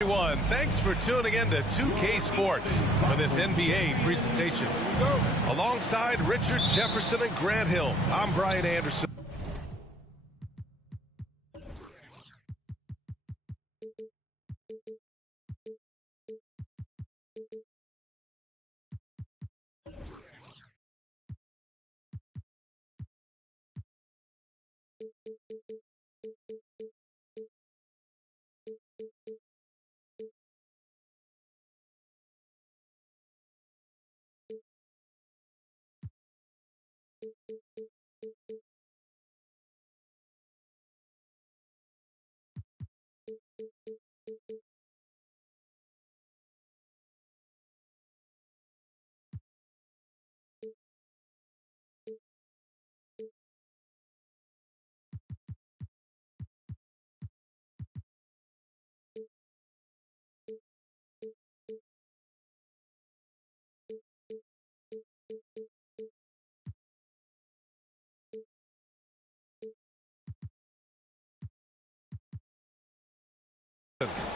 Everyone, thanks for tuning in to 2K Sports for this NBA presentation. Alongside Richard Jefferson and Grant Hill, I'm Brian Anderson.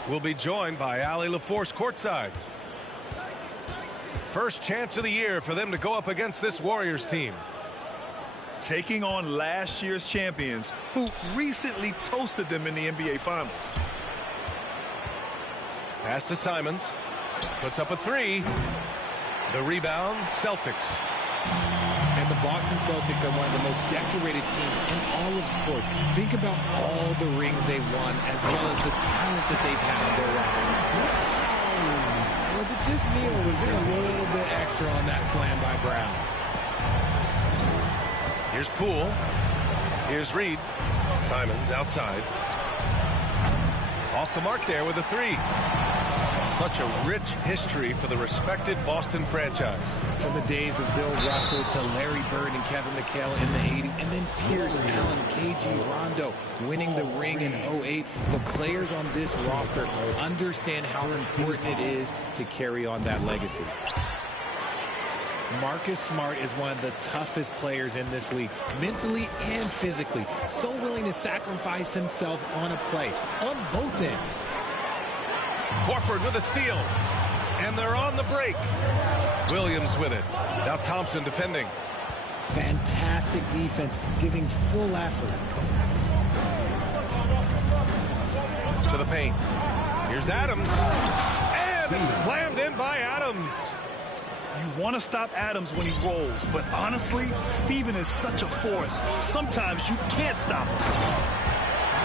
We'll be joined by Allie LaForce courtside. First chance of the year for them to go up against this Warriors team. Taking on last year's champions who recently toasted them in the NBA Finals. Pass to Simons. Puts up a three. The rebound, Celtics. And the Boston Celtics are one of the most decorated teams in all of sports. Think about all the rings they've won, as well as the talent that they've had on their roster. Was it just me, or was there a little bit extra on that slam by Brown? Here's Poole. Here's Reed. Simons outside. Off the mark there with a three. Such a rich history for the respected Boston franchise. From the days of Bill Russell to Larry Bird and Kevin McHale in the 80s, and then Pierce, Allen, KG, Rondo winning the ring in 08. The players on this roster understand how important it is to carry on that legacy. Marcus Smart is one of the toughest players in this league, mentally and physically. So willing to sacrifice himself on a play, on both ends. Horford with a steal. And they're on the break. Williams with it. Now Thompson defending. Fantastic defense, giving full effort. To the paint. Here's Adams. And slammed in by Adams. You want to stop Adams when he rolls, but honestly, Steven is such a force. Sometimes you can't stop him.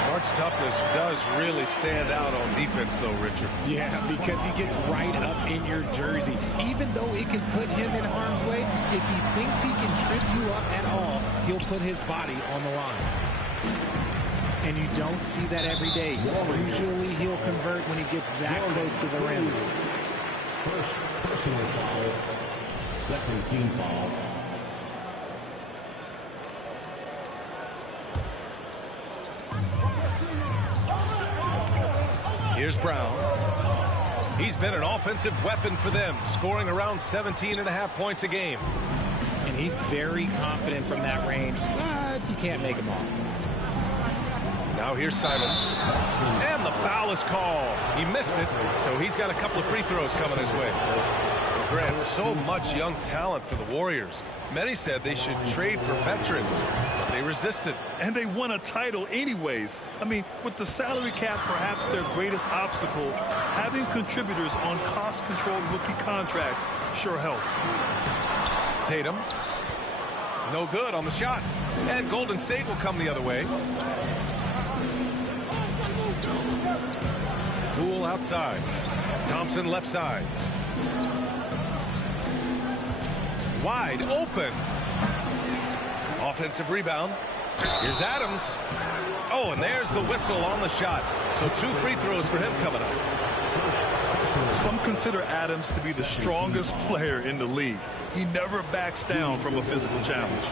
Smart's toughness does really stand out on defense, though, Richard. Yeah, because he gets right up in your jersey. Even though it can put him in harm's way, if he thinks he can trip you up at all, he'll put his body on the line. And you don't see that every day. Usually he'll convert when he gets that close to the rim. First personal foul, second team foul. Here's Brown. He's been an offensive weapon for them, scoring around 17.5 points a game. And he's very confident from that range, but you can't make him off. Now here's Simons. And the foul is called. He missed it, so he's got a couple of free throws coming his way. Grant, so much young talent for the Warriors. Many said they should trade for veterans, but they resisted. And they won a title anyways. I mean, with the salary cap perhaps their greatest obstacle, having contributors on cost-controlled rookie contracts sure helps. Tatum. No good on the shot. And Golden State will come the other way. Poole outside. Thompson left side. Wide open. Offensive rebound. Here's Adams. Oh, and there's the whistle on the shot. So 2 free throws for him coming up. Some consider Adams to be the strongest player in the league. He never backs down from a physical challenge.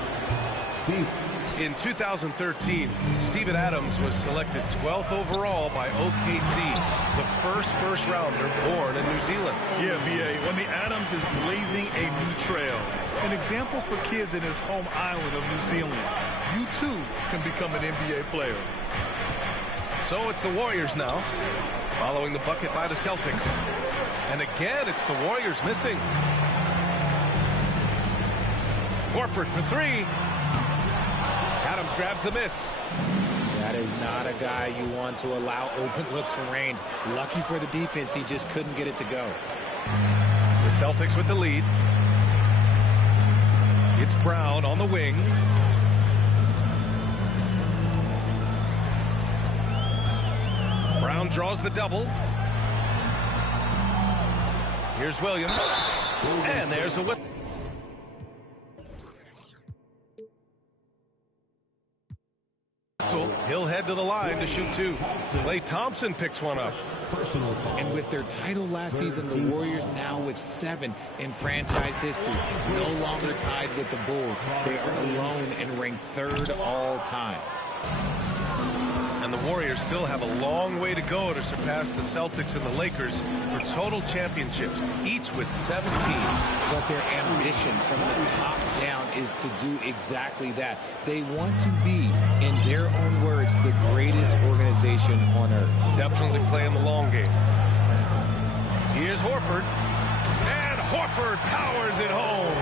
In 2013, Steven Adams was selected 12th overall by OKC, the first rounder born in New Zealand. Yeah, B.A., when the Adams is blazing a new trail. An example for kids in his home island of New Zealand. You too can become an NBA player. So it's the Warriors now, following the bucket by the Celtics. And again, it's the Warriors missing. Horford for three. Adams grabs the miss. That is not a guy you want to allow open looks from range. Lucky for the defense, he just couldn't get it to go. The Celtics with the lead. It's Brown on the wing. Brown draws the double. Here's Williams. And there's a whip. He'll head to the line to shoot two. Klay Thompson picks one up. And with their title last season, the Warriors now with 7 in franchise history. No longer tied with the Bulls. They are alone and ranked 3rd all time. And the Warriors still have a long way to go to surpass the Celtics and the Lakers for total championships, each with 17. But their ambition from the top down is to do exactly that. They want to be, in their own words, the greatest organization on earth. Definitely playing the long game. Here's Horford. And Horford powers it home.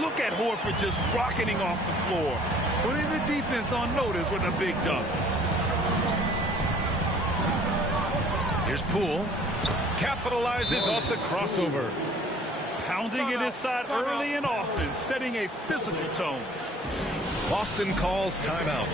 Look at Horford just rocketing off the floor, putting the defense on notice with a big dunk. Here's Poole. Capitalizes off the crossover. Pounding it inside early and often, setting a physical tone. Boston calls timeout.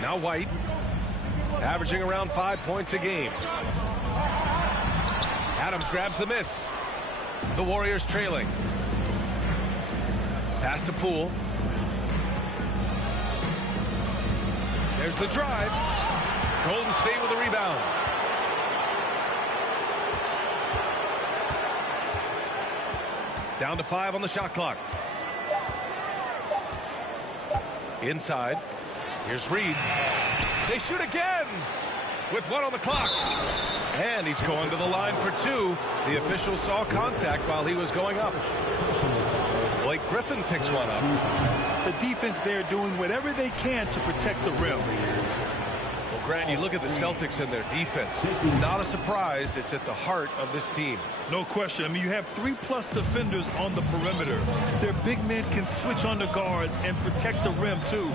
Now White, averaging around 5 points a game. Adams grabs the miss. The Warriors trailing. Pass to Poole. There's the drive. Golden State with a rebound. Down to 5 on the shot clock. Inside. Here's Reed. They shoot again with 1 on the clock. And he's going to the line for 2. The official saw contact while he was going up. Blake Griffin picks one up. The defense there doing whatever they can to protect the rim. Well, Grant, you look at the Celtics and their defense. Not a surprise. It's at the heart of this team. No question. I mean, you have 3+ defenders on the perimeter. Their big men can switch on the guards and protect the rim, too.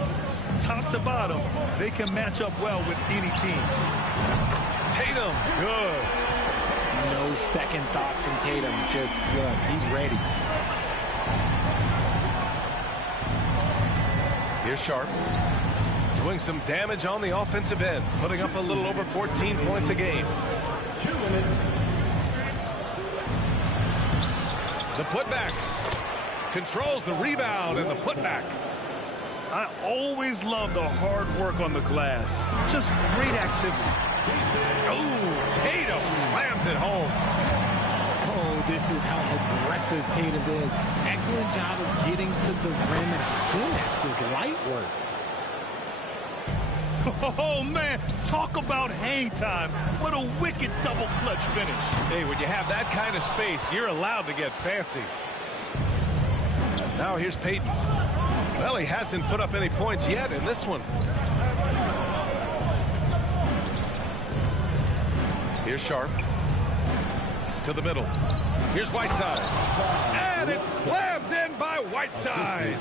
Top to bottom, they can match up well with any team. Tatum, good. No second thoughts from Tatum. Just, look, he's ready. Here's Sharp. Doing some damage on the offensive end. Putting up a little over 14 points a game. 2 minutes. The putback. Controls the rebound and the putback. I always love the hard work on the glass. Just great activity. Oh, Tatum slams it home. Oh, this is how aggressive Tatum is. Excellent job of getting to the rim and finish. Just light work. Oh, man, talk about hang time. What a wicked double clutch finish. Hey, when you have that kind of space, you're allowed to get fancy. Now here's Payton. Well, he hasn't put up any points yet in this one. Here's Sharp. To the middle. Here's Whiteside. And it's slammed in by Whiteside.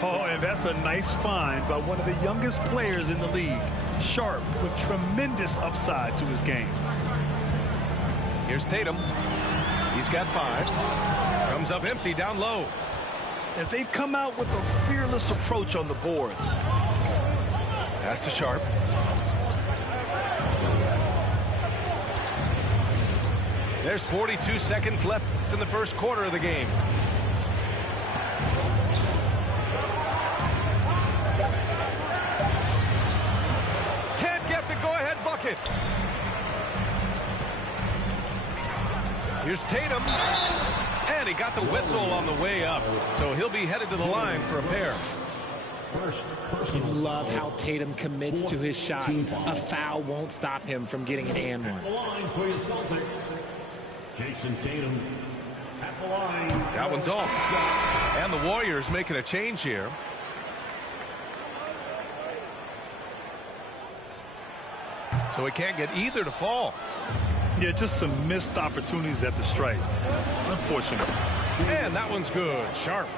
Oh, and that's a nice find by one of the youngest players in the league. Sharp with tremendous upside to his game. Here's Tatum. He's got 5. Comes up empty down low. And they've come out with a fearless approach on the boards. Pass to Sharp. There's 42 seconds left in the first quarter of the game. bucket. Here's Tatum. And he got the whistle on the way up. So he'll be headed to the line for a pair. You love how Tatum commits to his shots. A foul won't stop him from getting an and one. The line for your Celtics. Jason Tatum at the line. That one's off. And the Warriors making a change here. So he can't get either to fall. Yeah, just some missed opportunities at the stripe. Unfortunate. And that one's good. Sharp.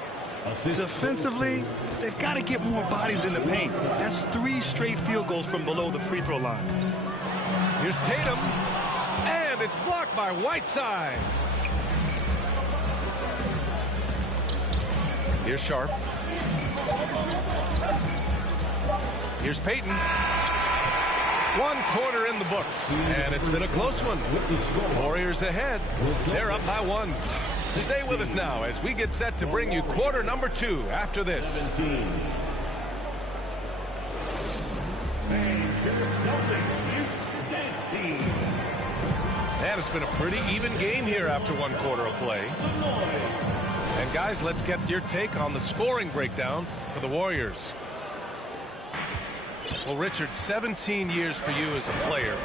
Defensively, they've got to get more bodies in the paint. That's 3 straight field goals from below the free throw line. Here's Tatum. And it's blocked by Whiteside. Here's Sharp. Here's Payton. 1 quarter in the books, and it's been a close one. Warriors ahead. They're up by 1. Stay with us now as we get set to bring you quarter number 2 after this. And it's been a pretty even game here after 1 quarter of play. And guys, let's get your take on the scoring breakdown for the Warriors. Well, Richard, 17 years for you as a player.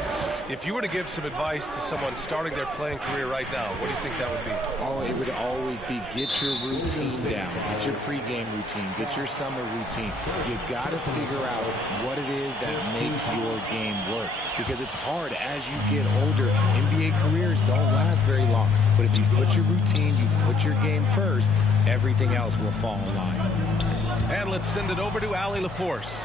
If you were to give some advice to someone starting their playing career right now, what do you think that would be? Oh, it would always be get your routine down. Get your pregame routine. Get your summer routine. You got to figure out what it is that makes your game work. Because it's hard as you get older. NBA careers don't last very long. But if you put your routine, you put your game first, everything else will fall in line. And let's send it over to Allie LaForce.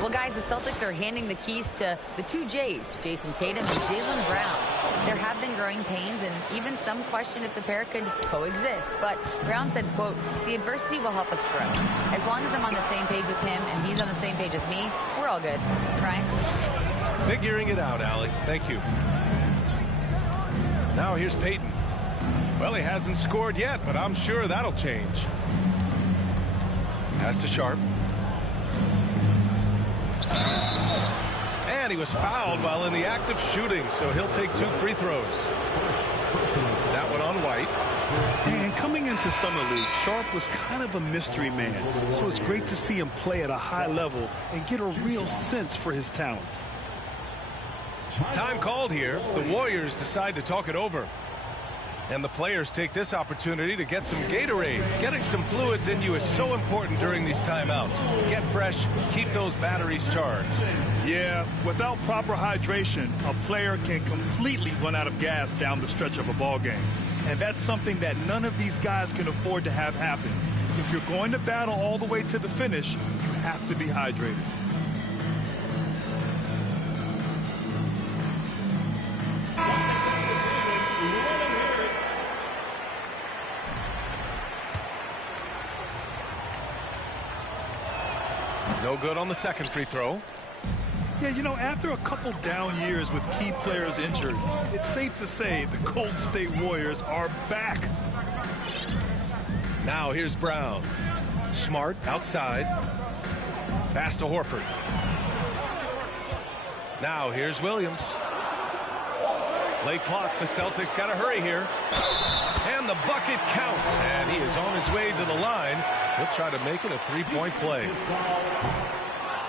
Well, guys, the Celtics are handing the keys to the 2 J's, Jason Tatum and Jaylen Brown. There have been growing pains and even some question if the pair could coexist. But Brown said, quote, "The adversity will help us grow. As long as I'm on the same page with him and he's on the same page with me, we're all good." Ryan? Figuring it out, Allie. Thank you. Now here's Payton. Well, he hasn't scored yet, but I'm sure that'll change. Pass to Sharp. And he was fouled while in the act of shooting, so he'll take 2 free throws. That one on White. And coming into Summer League, Sharp was kind of a mystery man. So it's great to see him play at a high level and get a real sense for his talents. Time called here. The Warriors decide to talk it over. And the players take this opportunity to get some Gatorade. Getting some fluids in you is so important during these timeouts. Get fresh, keep those batteries charged. Yeah, without proper hydration, a player can completely run out of gas down the stretch of a ball game. And that's something that none of these guys can afford to have happen. If you're going to battle all the way to the finish, you have to be hydrated. No good on the second free throw. Yeah, you know, after a couple down years with key players injured, it's safe to say the Golden State Warriors are back. Now here's Brown. Smart outside. Pass to Horford. Now here's Williams. Late clock. The Celtics got to hurry here. And the bucket counts. And he is on his way to the line. He'll try to make it a three-point play.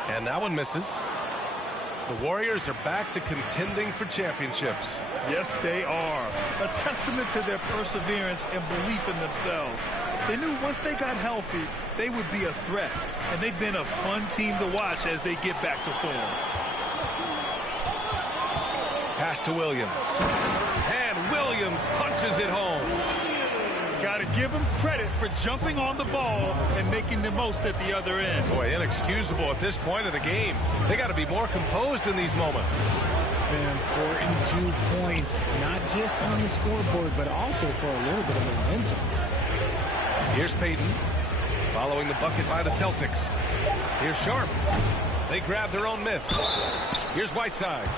And that one misses. The Warriors are back to contending for championships. Yes, they are. A testament to their perseverance and belief in themselves. They knew once they got healthy, they would be a threat. And they've been a fun team to watch as they get back to form. Pass to Williams. And Williams punches it home. Got to give him credit for jumping on the ball and making the most at the other end. Boy, inexcusable at this point of the game. They got to be more composed in these moments. An important 2 points, not just on the scoreboard, but also for a little bit of momentum. Here's Payton, following the bucket by the Celtics. Here's Sharp. They grab their own miss. Here's Whiteside.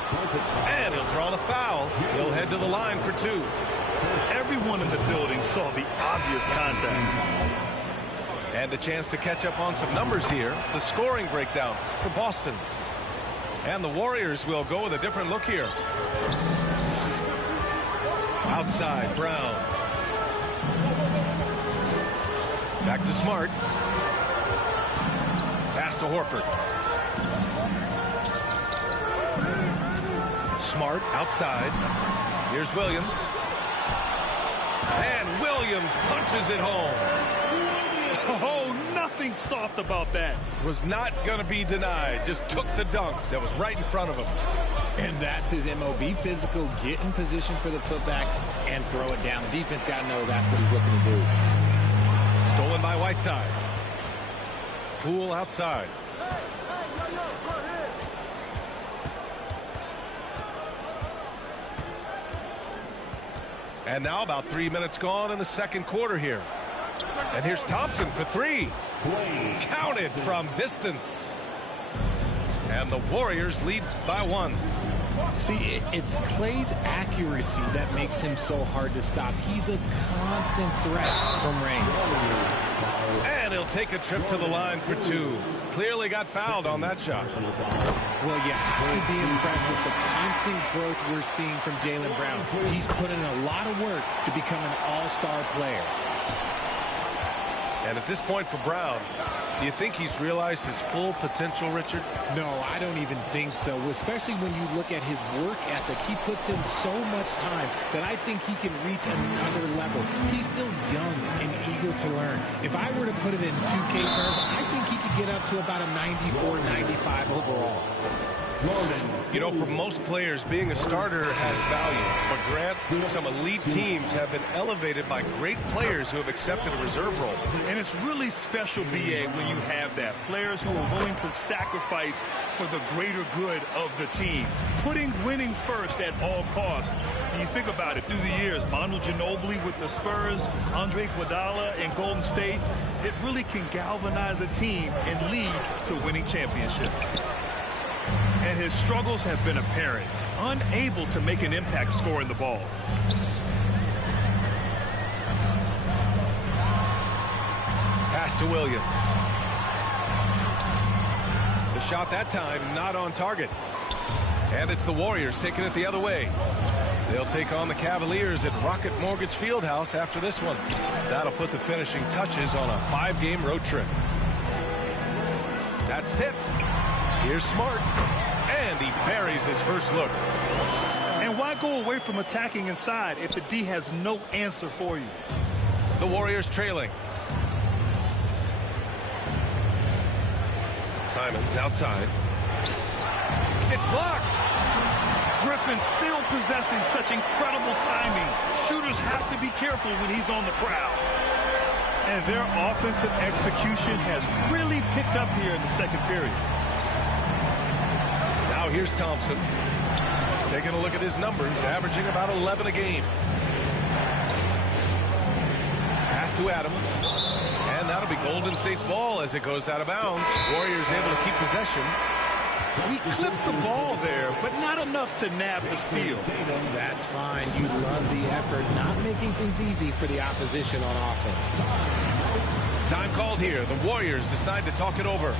And he'll draw the foul. He'll head to the line for 2. Everyone in the building saw the obvious contact. And a chance to catch up on some numbers here. The scoring breakdown for Boston. And the Warriors will go with a different look here. Outside, Brown. Back to Smart. Pass to Horford. Smart outside. Here's Williams. And Williams punches it home. Oh, nothing soft about that. Was not going to be denied. Just took the dunk that was right in front of him. And that's his MO. Be physical, get in position for the putback, and throw it down. The defense got to know that's what he's looking to do. Stolen by Whiteside. Poole outside. And now about 3 minutes gone in the second quarter here. And here's Thompson for three. Counted from distance. And the Warriors lead by one. See, it's Clay's accuracy that makes him so hard to stop. He's a constant threat from range. And he'll take a trip to the line for two. Clearly got fouled on that shot. Well, you have to be impressed with the constant growth we're seeing from Jaylen Brown. He's put in a lot of work to become an all-star player. And at this point for Brown, do you think he's realized his full potential, Richard? No, I don't even think so, especially when you look at his work ethic. He puts in so much time that I think he can reach another level. He's still young and eager to learn. If I were to put it in 2K terms, I think he could get up to about a 94, 95 overall. You know, for most players, being a starter has value. But, Grant, some elite teams have been elevated by great players who have accepted a reserve role. And it's really special, B.A., when you have that. Players who are willing to sacrifice for the greater good of the team. Putting winning first at all costs. And you think about it, through the years, Manu Ginobili with the Spurs, Andre Iguodala in Golden State, it really can galvanize a team and lead to winning championships. And his struggles have been apparent, unable to make an impact scoring the ball. Pass to Williams. The shot that time not on target. And it's the Warriors taking it the other way. They'll take on the Cavaliers at Rocket Mortgage Fieldhouse after this one. That'll put the finishing touches on a 5-game road trip. That's tipped. Here's Smart. And he buries his first look. And why go away from attacking inside if the D has no answer for you? The Warriors trailing. Simons outside. It's blocked. Griffin still possessing such incredible timing. Shooters have to be careful when he's on the prowl. And their offensive execution has really picked up here in the second period. Now here's Thompson. Taking a look at his numbers, averaging about 11 a game. Pass to Adams. And that'll be Golden State's ball as it goes out of bounds. Warriors able to keep possession. He clipped the ball there, but not enough to nab the steal. That's fine. You love the effort, not making things easy for the opposition on offense. Time called here. The Warriors decide to talk it over.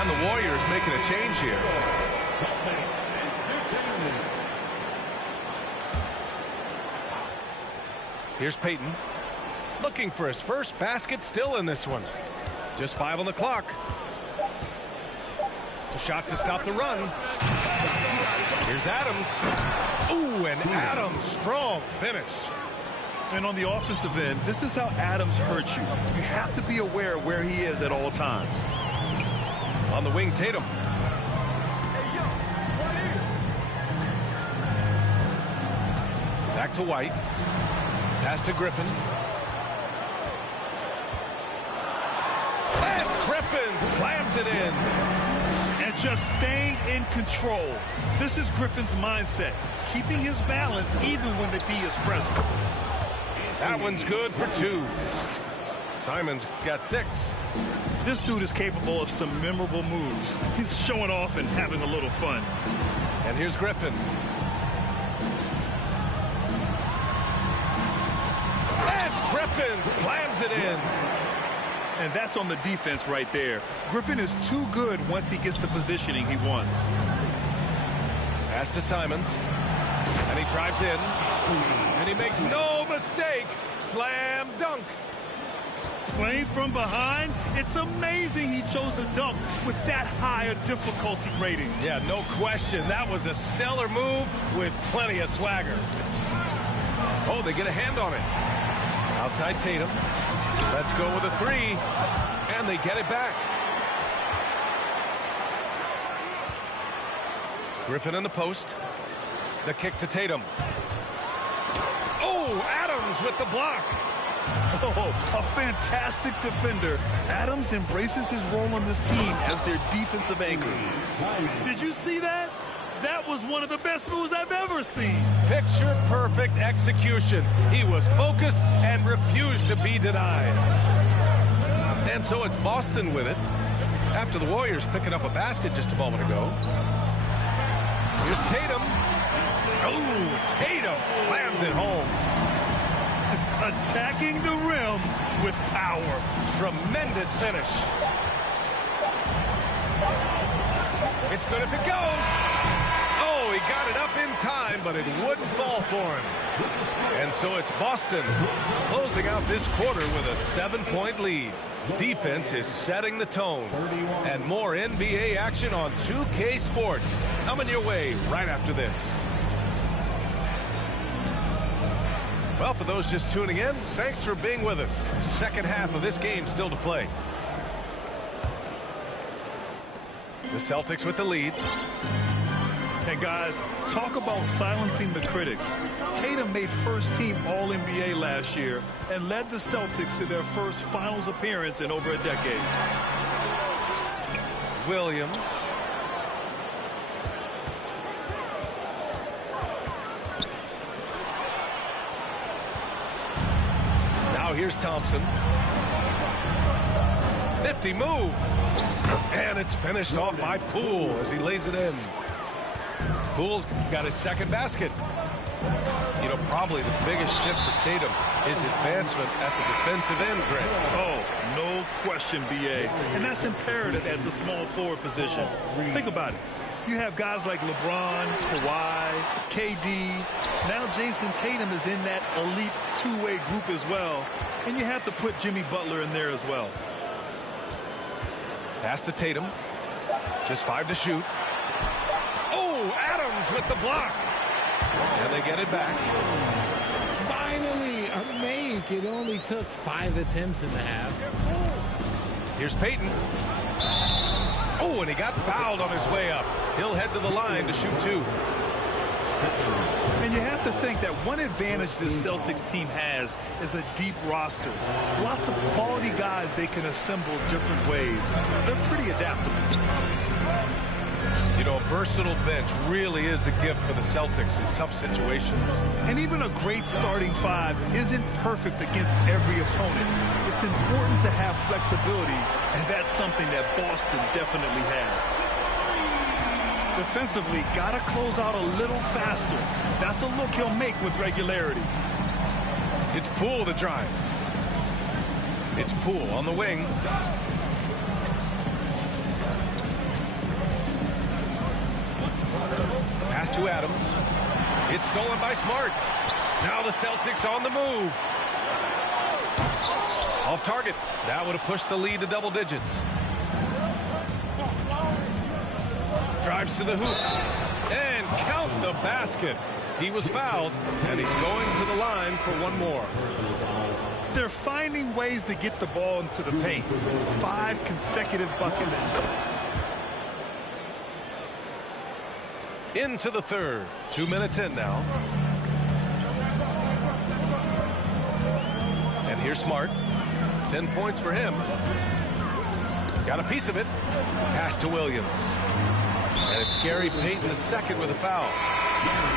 And the Warriors making a change here. Here's Payton. Looking for his first basket, still in this one. Just 5 on the clock. A shot to stop the run. Here's Adams. Ooh, and Adams, strong finish. And on the offensive end, this is how Adams hurts you. You have to be aware of where he is at all times. On the wing, Tatum. Back to White. Pass to Griffin. And Griffin slams it in. And just staying in control. This is Griffin's mindset. Keeping his balance even when the D is present. That one's good for 2. Simons got 6. This dude is capable of some memorable moves. He's showing off and having a little fun. And here's Griffin. And Griffin slams it in. And that's on the defense right there. Griffin is too good once he gets the positioning he wants. Pass to Simons. And he drives in. And he makes no mistake. Slam dunk. Playing from behind, it's amazing he chose to dunk with that high a difficulty rating. Yeah, no question. That was a stellar move with plenty of swagger. Oh, they get a hand on it. Outside Tatum. Let's go with a three. And they get it back. Griffin in the post. The kick to Tatum. Oh, Adams with the block. Oh, a fantastic defender. Adams embraces his role on this team as their defensive anchor. Did you see that? That was one of the best moves I've ever seen. Picture perfect execution. He was focused and refused to be denied. And so it's Boston with it after the Warriors picking up a basket just a moment ago. Here's Tatum. Oh, Tatum slams it home. Attacking the rim with power. Tremendous finish. It's good if it goes. Oh, he got it up in time, but it wouldn't fall for him. And so it's Boston closing out this quarter with a 7-point lead. Defense is setting the tone. And more NBA action on 2K Sports coming your way right after this. Well, for those just tuning in, thanks for being with us. Second half of this game still to play. The Celtics with the lead. And guys, talk about silencing the critics. Tatum made first team All-NBA last year and led the Celtics to their first finals appearance in over a decade. Williams. Now here's Thompson. Nifty move. And it's finished off by Poole as he lays it in. Poole's got his second basket. You know, probably the biggest shift for Tatum is advancement at the defensive end, Grant. Oh, no question, B.A. And that's imperative at the small forward position. Think about it. You have guys like LeBron, Kawhi, KD. Now Jason Tatum is in that elite two-way group as well. And you have to put Jimmy Butler in there as well. Pass to Tatum. Just 5 to shoot. Oh, Adams with the block. And they get it back. Finally, a make. It only took 5 attempts in the half. Here's Payton. Oh, and he got fouled on his way up. He'll head to the line to shoot 2. And you have to think that one advantage this Celtics team has is a deep roster. Lots of quality guys they can assemble different ways. They're pretty adaptable. You know, a versatile bench really is a gift for the Celtics in tough situations. And even a great starting 5 isn't perfect against every opponent. It's important to have flexibility, and that's something that Boston definitely has. Defensively, got to close out a little faster. That's a look he'll make with regularity. It's Poole to drive. It's Poole on the wing. Pass to Adams. It's stolen by Smart. Now the Celtics on the move. Off target. That would have pushed the lead to double digits. Drives to the hoop. And count the basket. He was fouled, and he's going to the line for one more. They're finding ways to get the ball into the paint. 5 consecutive buckets. Into the third. 2 minutes in now. And here's Smart. 10 points for him. Got a piece of it. Pass to Williams. And it's Gary Payton II with a foul.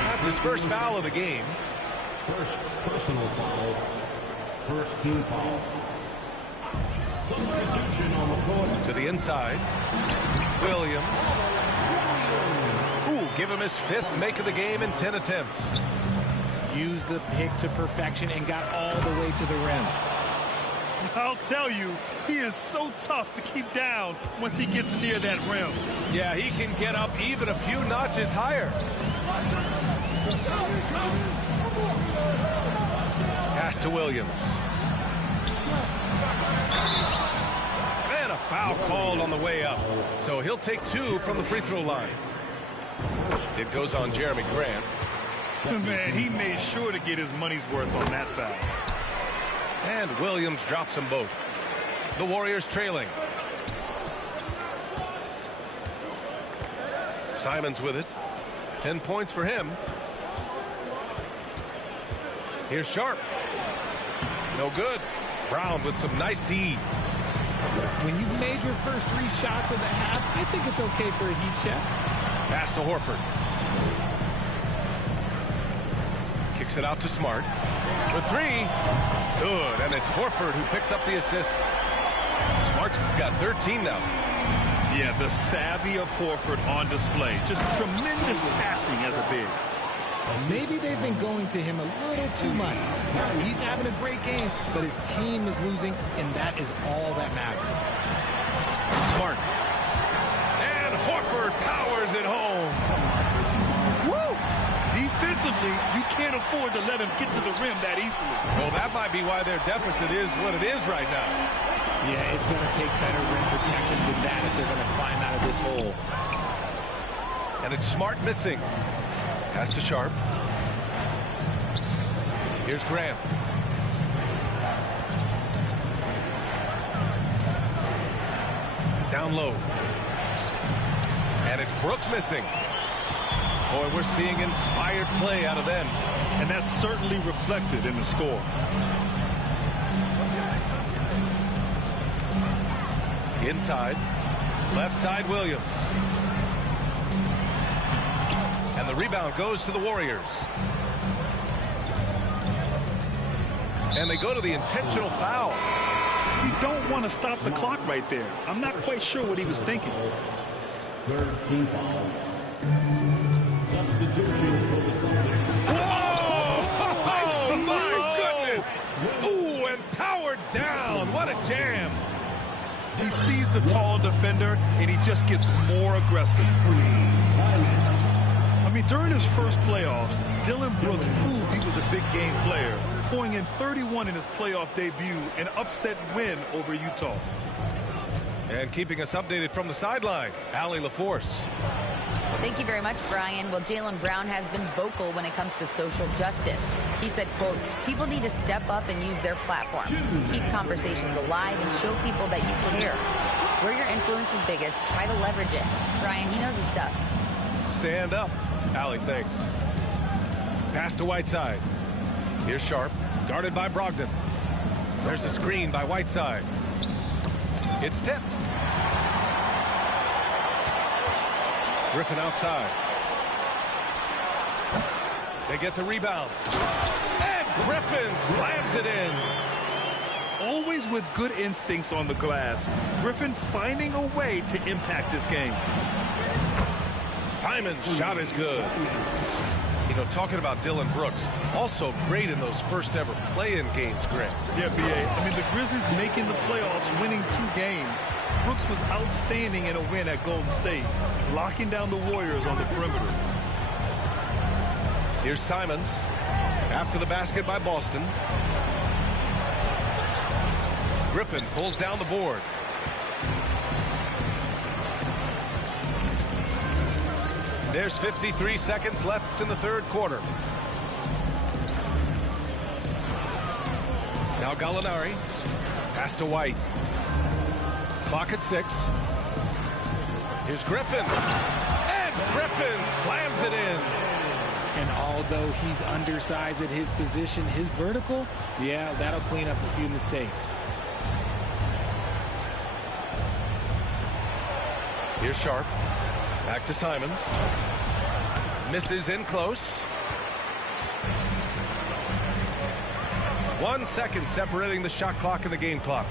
That's his first foul of the game. First personal foul. First team foul. Substitution on the court. To the inside. Williams. Ooh, give him his 5th make of the game in 10 attempts. Used the pick to perfection and got all the way to the rim. I'll tell you, He is so tough to keep down once he gets near that rim. Yeah, he can get up even a few notches higher. Pass to Williams. And a foul called on the way up. So he'll take 2 from the free throw line. It goes on Jeremy Grant. Man, he made sure to get his money's worth on that foul. And Williams drops them both. The Warriors trailing. Simons with it. 10 points for him. Here's Sharp. No good. Brown with some nice D. When you've made your first 3 shots of the half, I think it's okay for a heat check. Pass to Horford. Kicks it out to Smart. For 3. Good. And it's Horford who picks up the assist. Smart's got 13 now. Yeah, the savvy of Horford on display. Just tremendous passing as a big. Maybe they've been going to him a little too much. He's having a great game, but his team is losing, and that is all that matters. Smart. And Horford powers it home. Woo! Defensively, you can't afford to let him get to the rim that easily. Well, that might be why their deficit is what it is right now. Yeah, it's going to take better rim protection than that if they're going to climb out of this hole. And it's Smart missing. Pass to Sharp. Here's Grant. Down low. And it's Brooks missing. Boy, we're seeing inspired play out of them. And that's certainly reflected in the score. Inside. Left side, Williams. And the rebound goes to the Warriors. And they go to the intentional foul. You don't want to stop the clock right there. I'm not quite sure what he was thinking. Third team foul. Substitutions for the Celtics. Oh, my goodness. Ooh, and powered down. What a jam. He sees the tall defender, and he just gets more aggressive. I mean, during his first playoffs, Dillon Brooks proved he was a big game player, pouring in 31 in his playoff debut, an upset win over Utah. And keeping us updated from the sideline, Allie LaForce. Thank you very much, Brian. Well, Jaylen Brown has been vocal when it comes to social justice. He said, quote, people need to step up and use their platform. Keep conversations alive and show people that you care. Where your influence is biggest, try to leverage it. Brian, he knows his stuff. Stand up. Allie, thanks. Pass to Whiteside. Here's Sharp, guarded by Brogdon. There's a screen by Whiteside. It's tipped. Griffin outside. They get the rebound. And Griffin slams it in. Always with good instincts on the glass. Griffin finding a way to impact this game. Simon's shot is good. You know, talking about Dillon Brooks, also great in those first ever play-in games, Grant. Yeah, B.A. I mean, the Grizzlies making the playoffs, winning 2 games. Brooks was outstanding in a win at Golden State, locking down the Warriors on the perimeter. Here's Simons. After the basket by Boston. Griffin pulls down the board. There's 53 seconds left in the third quarter. Now Gallinari. Pass to White. Clock at 6. Here's Griffin. And Griffin slams it in. And although he's undersized at his position, his vertical, yeah, that'll clean up a few mistakes. Here's Sharp. Back to Simons. Misses in close. 1 second separating the shot clock and the game clock.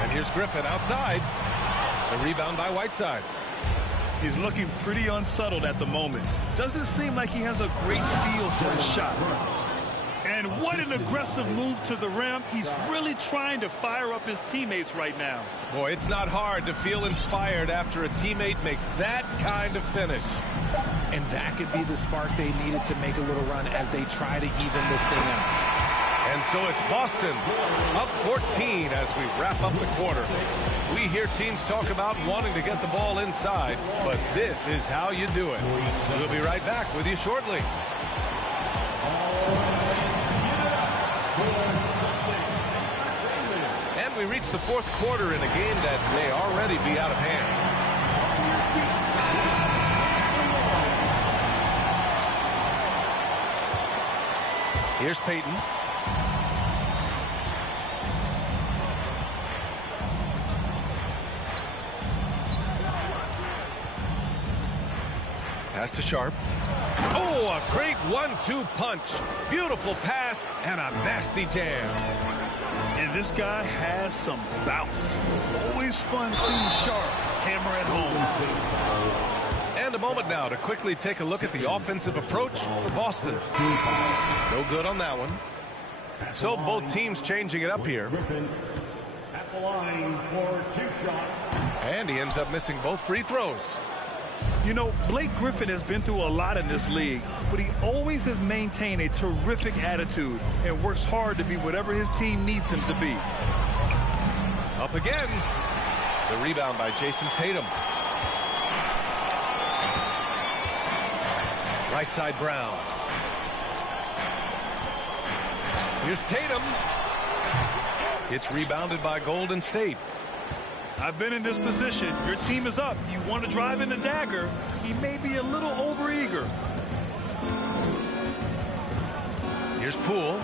And here's Griffin outside. The rebound by Whiteside. He's looking pretty unsettled at the moment. Doesn't seem like he has a great feel for his shot. And what an aggressive move to the rim. He's really trying to fire up his teammates right now. Boy, it's not hard to feel inspired after a teammate makes that kind of finish. And that could be the spark they needed to make a little run as they try to even this thing out. And so it's Boston up 14 as we wrap up the quarter. We hear teams talk about wanting to get the ball inside, but this is how you do it. We'll be right back with you shortly. And we reach the fourth quarter in a game that may already be out of hand. Here's Payton. Pass to Sharp. Oh, a great 1-2 punch. Beautiful pass and a nasty jam. And this guy has some bounce. Always fun seeing Sharp hammer at home. And a moment now to quickly take a look at the offensive approach for Boston. No good on that one. So both teams changing it up here. Griffin at the line for 2 shots. And he ends up missing both free throws. You know, Blake Griffin has been through a lot in this league, but he always has maintained a terrific attitude and works hard to be whatever his team needs him to be. Up again. The rebound by Jason Tatum. Right side Brown. Here's Tatum. It's rebounded by Golden State. I've been in this position. Your team is up. You want to drive in the dagger. He may be a little overeager. Here's Poole.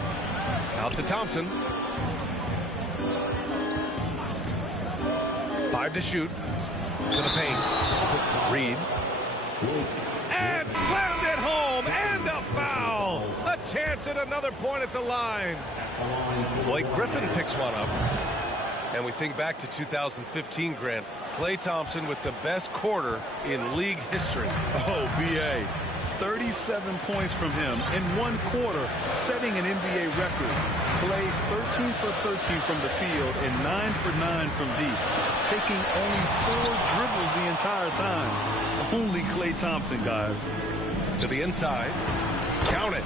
Out to Thompson. 5 to shoot. To the paint. Reed. And slammed it home. And a foul. A chance at another point at the line. Blake Griffin picks one up. And we think back to 2015, Grant. Klay Thompson with the best quarter in league history. Oh, B.A. 37 points from him in one quarter, setting an NBA record. Klay 13 for 13 from the field and 9 for 9 from deep, taking only 4 dribbles the entire time. Only Klay Thompson, guys. To the inside. Count it.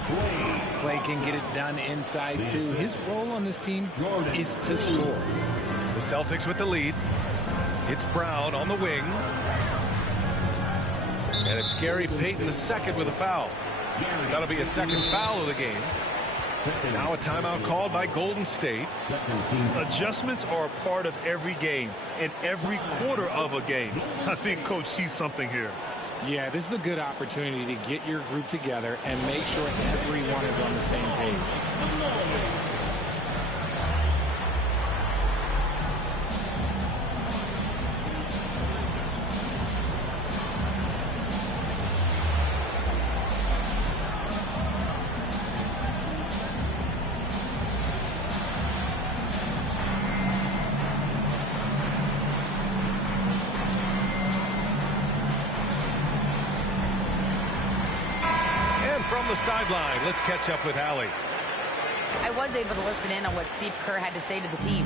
Klay can get it done inside, too. His role on this team is to score. The Celtics with the lead. It's Brown on the wing. And it's Gary Payton II with a foul. That'll be a second foul of the game. Now a timeout called by Golden State. Adjustments are a part of every game and every quarter of a game. I think Coach sees something here. Yeah, this is a good opportunity to get your group together and make sure everyone is on the same page. From the sideline, let's catch up with Allie. I was able to listen in on what Steve Kerr had to say to the team.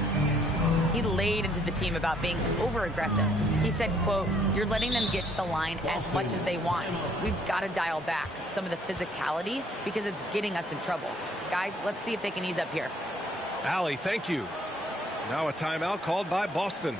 He laid into the team about being over-aggressive. He said, quote, "You're letting them get to the line as much as they want. We've got to dial back some of the physicality because it's getting us in trouble. Guys, let's see if they can ease up here." Allie, thank you. Now a timeout called by Boston.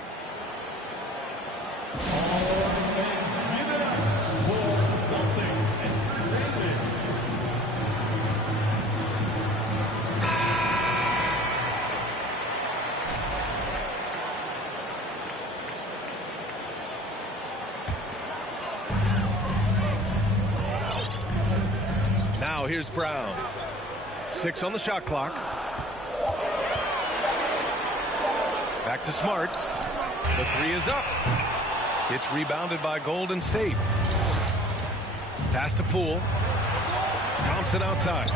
Now here's Brown. 6 on the shot clock. Back to Smart. The 3 is up. It's rebounded by Golden State. Pass to Poole. Thompson outside.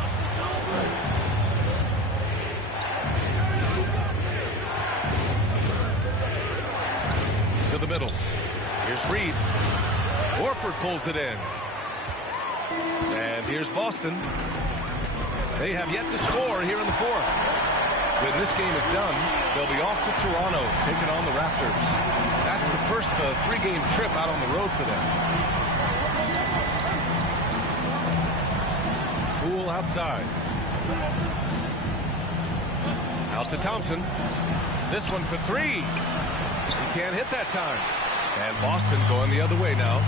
To the middle. Here's Reed. Horford pulls it in. And here's Boston. They have yet to score here in the fourth. When this game is done, they'll be off to Toronto, taking on the Raptors. That's the first of a 3-game trip out on the road for them. Poole outside. Out to Thompson. This one for 3. He can't hit that time. And Boston going the other way now.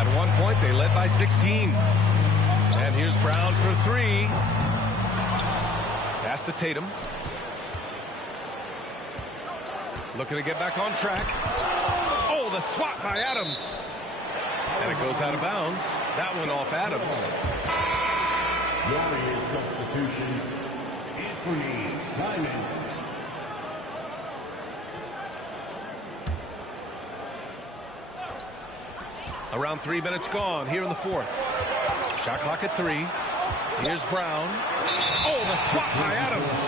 At one point, they led by 16. And here's Brown for 3. Pass to Tatum. Looking to get back on track. Oh, the swat by Adams. And it goes out of bounds. That one off Adams. Warriors substitution, Anthony Simons. Around 3 minutes gone here in the fourth. Shot clock at 3. Here's Brown. Oh, the swat by Adams.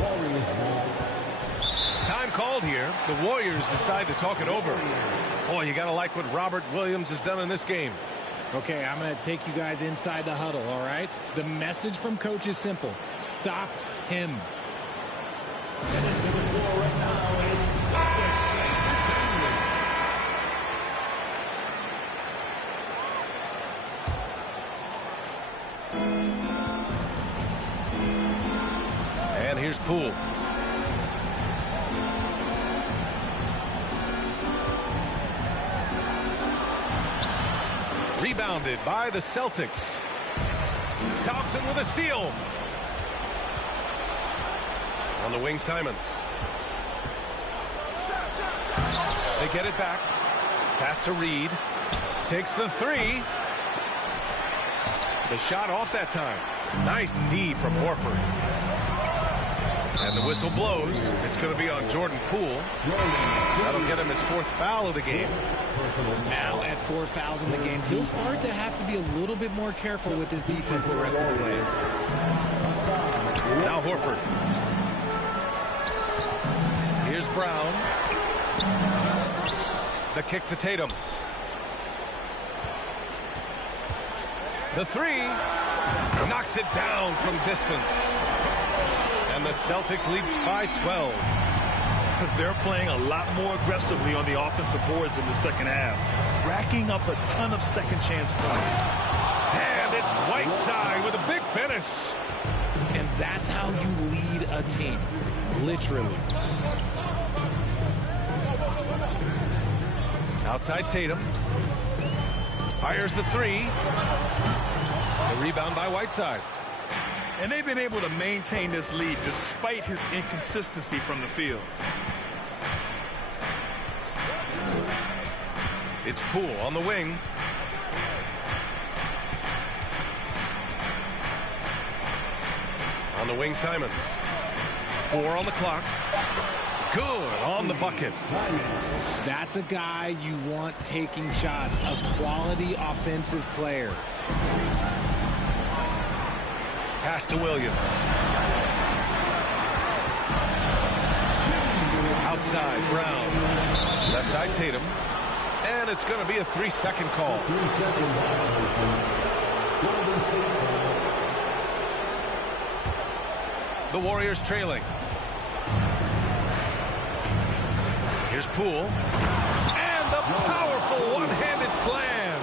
Warriors ball. Time called here. The Warriors decide to talk it over. Boy, you got to like what Robert Williams has done in this game. Okay, I'm going to take you guys inside the huddle, all right? The message from coach is simple. Stop him. And here's Poole. Rebounded by the Celtics. Thompson with a steal. On the wing, Simons. They get it back. Pass to Reed. Takes the 3. The shot off that time. Nice D from Horford. And the whistle blows. It's going to be on Jordan Poole. That'll get him his 4th foul of the game. Now at 4 fouls in the game, he'll start to have to be a little bit more careful with his defense the rest of the way. Now Horford. Here's Brown. The kick to Tatum. The 3. Knocks it down from distance. And the Celtics lead by 12. They're playing a lot more aggressively on the offensive boards in the second half, racking up a ton of second chance points. And it's Whiteside with a big finish. And that's how you lead a team, literally. Outside Tatum. Fires the 3. The rebound by Whiteside. And they've been able to maintain this lead despite his inconsistency from the field. It's Poole on the wing. On the wing, Simons. 4 on the clock. Good on the bucket. That's a guy you want taking shots, a quality offensive player. Pass to Williams. Outside, Brown. Left side, Tatum. And it's going to be a 3-second call. The Warriors trailing. Here's Poole. And the powerful one-handed slam.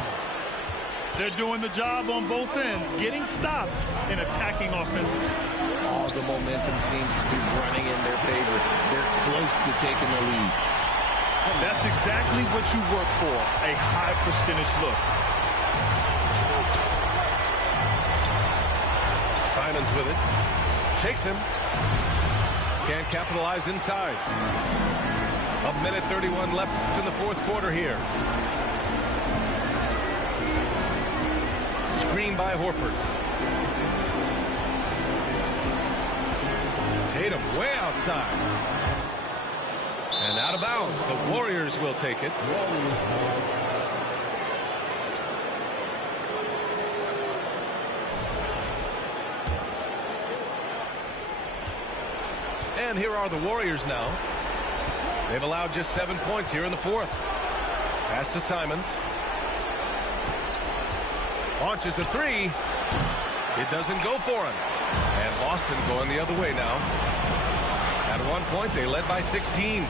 They're doing the job on both ends, getting stops and attacking offensively. All the momentum seems to be running in their favor. They're close to taking the lead. That's exactly what you work for, a high percentage look. Simons with it. Shakes him. Can't capitalize inside. 1:31 left in the fourth quarter here. Screen by Horford. Tatum way outside. And out of bounds. The Warriors will take it. And here are the Warriors now. They've allowed just 7 points here in the fourth. Pass to Simons. Launches a 3. It doesn't go for him. And Boston going the other way now. At one point, they led by 16.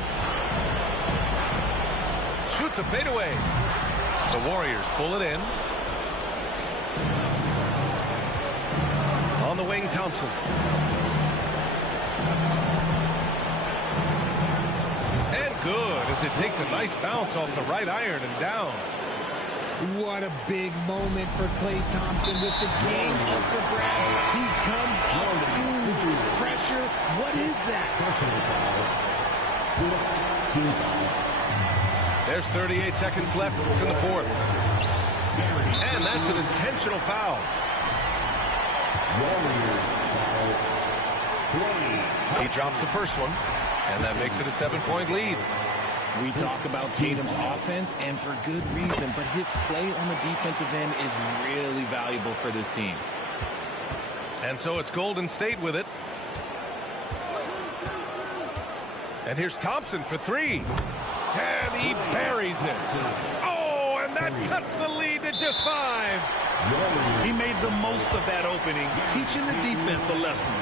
Shoots a fadeaway. The Warriors pull it in. On the wing, Thompson. And good, as it takes a nice bounce off the right iron and down. What a big moment for Klay Thompson with the game up for grabs. He comes up through pressure. What is that? There's 38 seconds left in the fourth. And that's an intentional foul. He drops the first one, and that makes it a 7-point lead. We talk about Tatum's offense, and for good reason, but his play on the defensive end is really valuable for this team. And so it's Golden State with it. And here's Thompson for three. And he buries it. Oh, and that cuts the lead to just 5. He made the most of that opening, teaching the defense a lesson.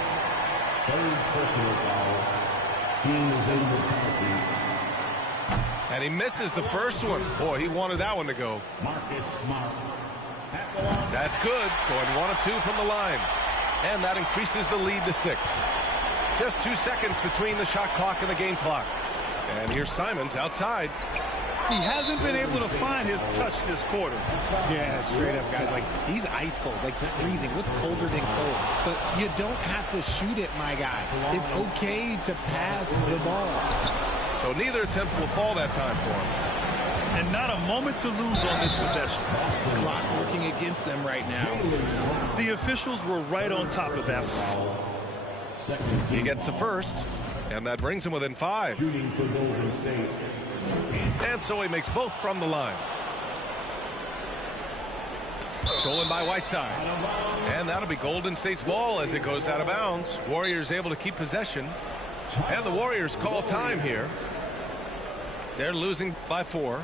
Third personal foul. Team is in the penalty. And he misses the first one. Boy, he wanted that one to go. Marcus Smart. That's good. Going 1 of 2 from the line. And that increases the lead to 6. Just 2 seconds between the shot clock and the game clock. And here's Simons outside. He hasn't been able to find his touch this quarter. Yeah, straight up, guys. Like, he's ice cold, like freezing. What's colder than cold? But you don't have to shoot it, my guy. It's okay to pass the ball. So neither attempt will fall that time for him. And not a moment to lose on this possession. Clock working against them right now. The officials were right on top of that one. He gets the first, and that brings him within 5. Shooting for Golden State. And so he makes both from the line. Stolen by Whiteside. And that'll be Golden State's ball as it goes out of bounds. Warriors able to keep possession. And the Warriors call time here. They're losing by 4.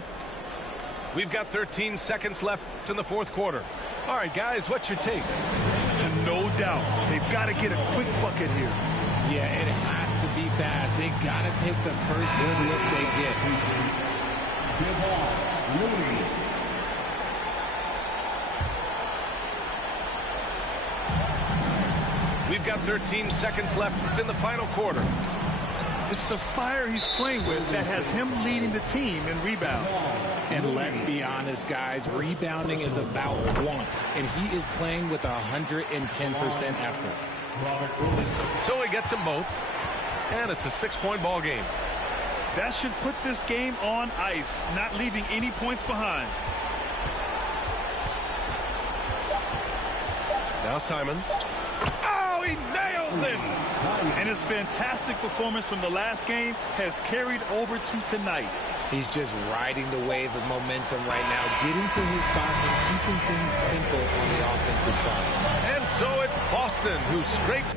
We've got 13 seconds left in the fourth quarter. All right, guys, what's your take? No doubt. They've got to get a quick bucket here. Yeah, it has to be fast. They got to take the first good look they get. We've got 13 seconds left in the final quarter. It's the fire he's playing with that has him leading the team in rebounds. And let's be honest, guys, rebounding is about want, and he is playing with 110% effort. So he gets them both, and it's a 6-point ball game. That should put this game on ice, not leaving any points behind. Now Simons. Oh, he nails it! And his fantastic performance from the last game has carried over to tonight. He's just riding the wave of momentum right now, getting to his spots and keeping things simple on the offensive side. And so it's Boston who scraped